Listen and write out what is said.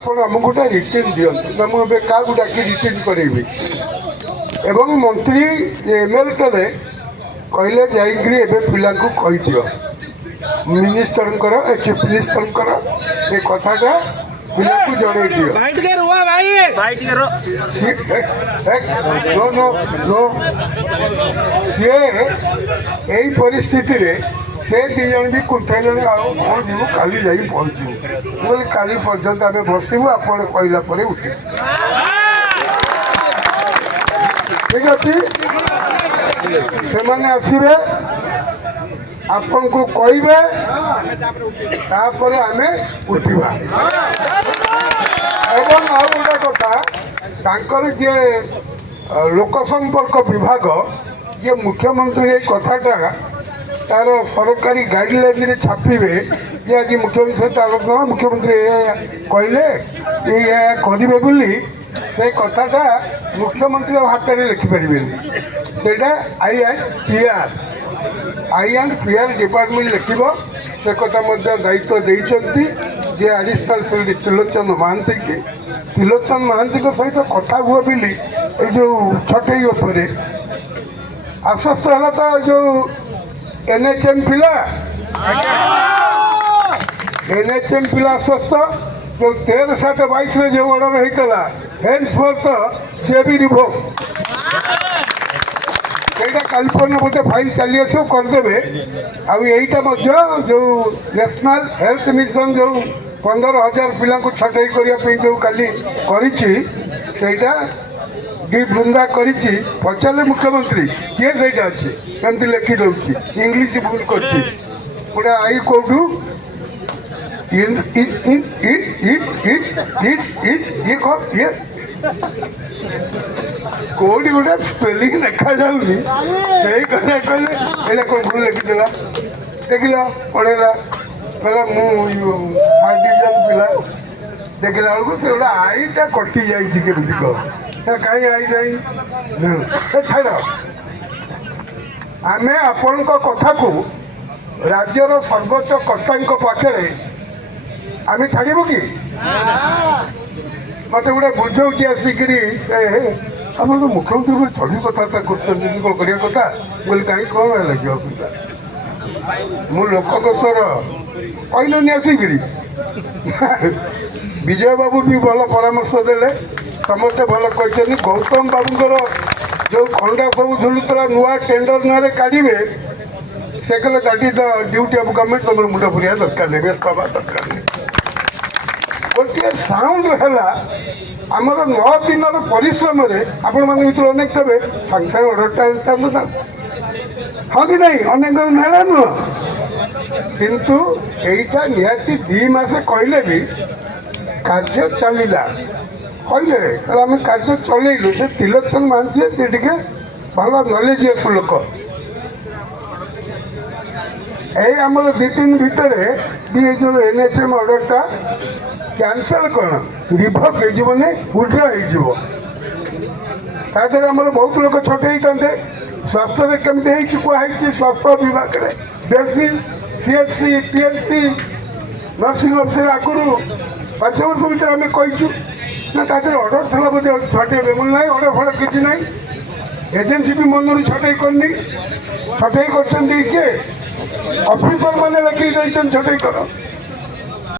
आम गोटे रिटर्न दिखाँ मुझे क्या डाक रिटर्न करी एवं मंत्री एमएलए टे कहले जाइए पिला कही दियो मिनिस्टर चीफ मिनिस्टर ये कथाटा पिला जड़े दियो सी यही परिस्थिति से दिज भी कुंठाइल कौन जीव काली जा पहुँचू बोले काली पर्यंत आम बसबू आप कहला उठे ठीक अच्छे से आसवे आपण को कहे आम उठा एवं आउ गोटे कथा जे लोक संपर्क विभाग ये मुख्यमंत्री कथाटा तार सरकारी गाइडलाइन छापे जे आज मुख्यमंत्री सहित आलोचना मुख्यमंत्री कहले करेंगे बोली से कथाटा मुख्यमंत्री हाथ में लिखिपारे से आई एंड पीआर डिपार्टमेंट लिखब से कथा दायित्व देती जे एडिशनल सेक्रेटरी त्रिलोचन महांती की त्रिलोचन महांती सहित कथा हुआ बोली ये जो छठई उपरे आश्वस्त है तो जो एनएचएम पिला आश्वस्त जो 13/7/22 जो ऑर्डर होता हेन्सफोर्थ सी भी रिभोक यहाँ कालिफर्न बोधे फाइल चली आस करदे आईटा जो नेशनल हेल्थ मिशन जो 15,000 पिला छटई करने जो काली करीटा डी बृंदा करी पचारे मुख्यमंत्री किए से अच्छे कमी लिखी दूसरी इंग्लीश भूल कर आई कौटू कौटी गोटे स्पेलिंग देखा जाऊनी कथा कहले कौन भूल लिखीला देखला पढ़ेला कहला फाइव डिविजन पिला देखला बेलू से गोटे आईटा कटि जामती कह कहीं आई नहीं छाड़ आम आपण कथा को राज्यर सर्वोच्च कर्ता पाखे आम छाड़ू कि मत गोटे बुझे आसिक आम मुख्यमंत्री चढ़ी कथा कर कथा बोले कहीं कौन है लगे असुविधा मु लोक स्वर कहलनि आसिक विजय बाबू भी भल परामर्श देले समस्ते भल कहते गौतम बाबूर जो खंडा सब झुलुला नुआ टेंडर ना काढ़े से कहले that is the duty of government तुम मुंड पुरिया दरकार नहीं व्यस्त हवा दरकार नहीं गोटे साउंड है आमर 9 दिन परिश्रम आपण मान अनेक थे सागे सागे ऑर्डरटा हाँ कि नहीं अनेक ना नुह किंतु यहीटा निहाती 2 मास कहले भी कार्य चलला कहले आम कार्य चलू से त्रिलोचन महांती से टे भल नॉलेजियस लोक यमर 2-3 भितर भी ये जो एनएचएम ऑर्डरटा कैंसल कौन रिभोक होने उड्रा होमर बहुत लोक छटई था स्वास्थ्य केमती कहुई स्वास्थ्य विभाग में बेसी सीएचसी पीएचसी नर्सिंग ऑफिसर आगुरी 5 वर्ष भर आम कहीचु ना तादर ऑर्डर था बोधे छटे बोल ना ऑर्डर फड़ किसी ना एजेन्सी भी मन छटई करनी छटई कर ऑफिसर मैंने लिखी छटई कर